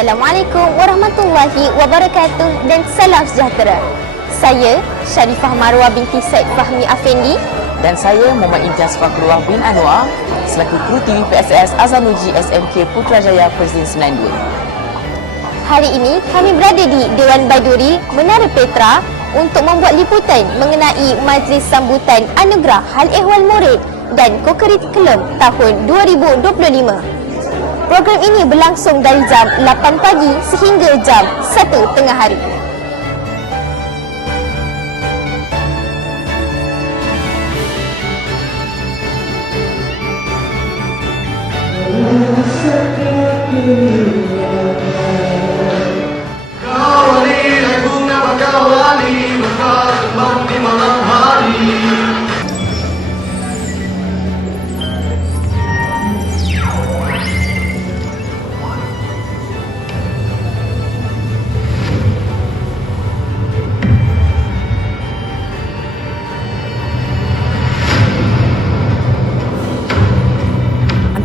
Assalamualaikum warahmatullahi wabarakatuh dan salam sejahtera. Saya Sharifah Marwah binti Said Fahmi Afendi dan saya Muhammad Imtiaz Fakrullah bin Anwar selaku kru TV PSS Azanuji SMK Putrajaya Presiden 92. Hari ini kami berada di Dewan Baiduri, Menara Petra untuk membuat liputan mengenai Majlis Sambutan Anugerah Hal Ehwal Murid dan Kokurikulum tahun 2025. Program ini berlangsung dari jam 8 pagi sehingga jam 1 tengah hari.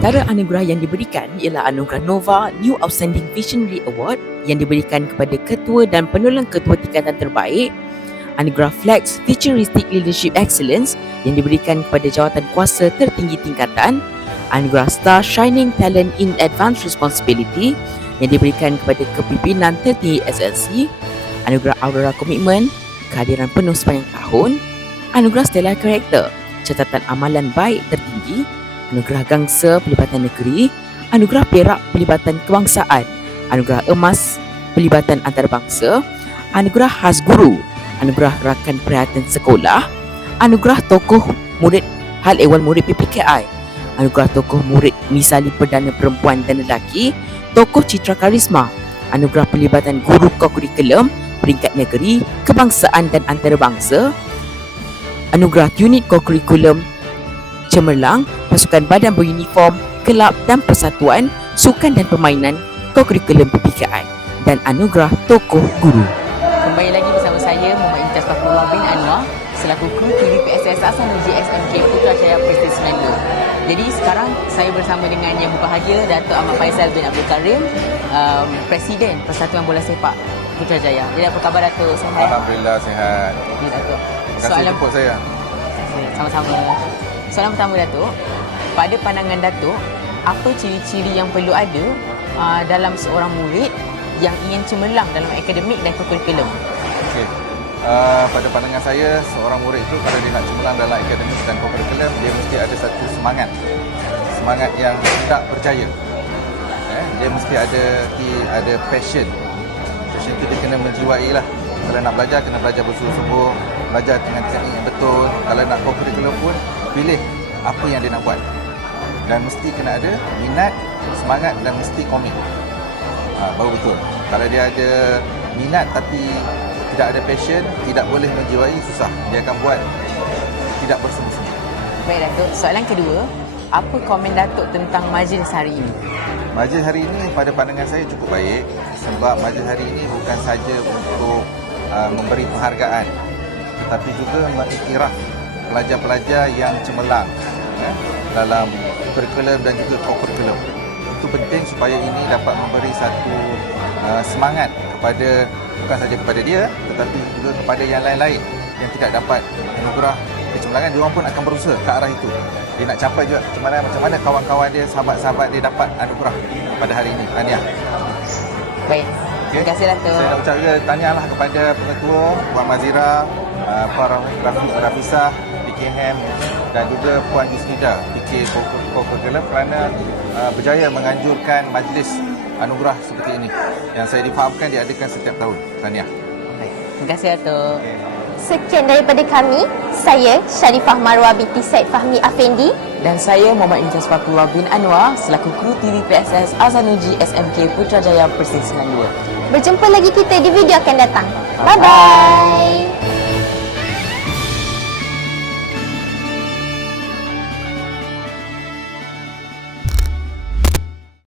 Antara anugerah yang diberikan ialah Anugerah Nova New Outstanding Visionary Award yang diberikan kepada ketua dan penolong ketua tingkatan terbaik, Anugerah Flex Futuristic Leadership Excellence yang diberikan kepada jawatan kuasa tertinggi tingkatan, Anugerah Star Shining Talent in Advanced Responsibility yang diberikan kepada kepimpinan tertinggi SLC, Anugerah Aurora Commitment, kehadiran penuh sepanjang tahun, Anugerah Stellar Character, catatan amalan baik tertinggi, Anugerah Gangsa Pelibatan Negeri, Anugerah Perak Pelibatan Kebangsaan, Anugerah Emas Pelibatan Antarabangsa, Anugerah Khas Guru, Anugerah Rakan Perhatian Sekolah, Anugerah Tokoh Murid Hal Ehwal Murid PPKI, Anugerah Tokoh Murid Misali Perdana Perempuan dan Lelaki, Tokoh Citra Karisma, Anugerah Pelibatan Guru Kokurikulum Peringkat Negeri, Kebangsaan dan Antarabangsa, Anugerah Unit Kokurikulum Cemerlang, Pasukan Badan Beruniform, Kelab dan Persatuan, Sukan dan Permainan, Kokurikulum PPKI dan Anugerah Tokoh Guru. Kembali lagi bersama saya Muhammad Imtiaz Fakrullah bin Anwar selaku kru TV PSS Azanuji SMK Putrajaya Presiden 92. Jadi sekarang saya bersama dengan Yang Berbahagia Datuk Ahmad Faizal bin Abdul Karim, Presiden Persatuan Bola Sepak Putrajaya. Jadi apa khabar Datuk? Sihat? Alhamdulillah sihat. Ya Datuk. Terima kasih jemput saya. Sama-sama. Soalan pertama Datuk, pada pandangan Datuk, apa ciri-ciri yang perlu ada dalam seorang murid yang ingin cemerlang dalam akademik dan kokurikulum? Okey. Pada pandangan saya, seorang murid itu kalau dia nak cemerlang dalam akademik dan kokurikulum, dia mesti ada satu semangat. Semangat yang tidak berjaya. Dia mesti ada passion. Passion itu dia kena menjiwai lah. Kalau nak belajar, kena belajar bersungguh-sungguh, belajar dengan teknik yang betul. Kalau nak kokurikulum pun, pilih apa yang dia nak buat. Dan mesti kena ada minat, semangat dan mesti komit. Baru betul. Kalau dia ada minat tapi tidak ada passion, tidak boleh menjiwai, susah. Dia akan buat tidak bersungguh-sungguh. Baik Datuk, soalan kedua, apa komen Datuk tentang majlis hari ini? Majlis hari ini pada pandangan saya cukup baik sebab majlis hari ini bukan saja untuk memberi penghargaan tetapi juga mengiktiraf pelajar-pelajar yang cemerlang dalam kurikulum dan juga kokurikulum. Itu penting supaya ini dapat memberi satu semangat kepada bukan saja kepada dia tetapi juga kepada yang lain-lain yang tidak dapat anugerah kecemerlangan. Diorang pun akan berusaha ke arah itu. Dia nak capai juga macam mana kawan-kawan dia, sahabat-sahabat dia dapat anugerah pada hari ini. Tahniah. Baik. Okay. Terima kasih Datuk. Saya nak ucap juga tahniahlah kepada pengetua Puan Mazira, Puan Rafisah, PKM dan juga Puan Yusnida PK Kokurikulum kerana berjaya menganjurkan majlis anugerah seperti ini yang saya difahamkan diadakan setiap tahun. Tahniah. Terima kasih Datuk. Okay. Sekian daripada kami, saya Sharifah Marwah binti Said Fahmi Afendi dan saya Muhammad Imtiaz Fakrullah bin Anwar selaku kru TV PSS Azanuji SMK Putrajaya Presiden 92. Berjumpa lagi kita di video akan datang. Bye-bye.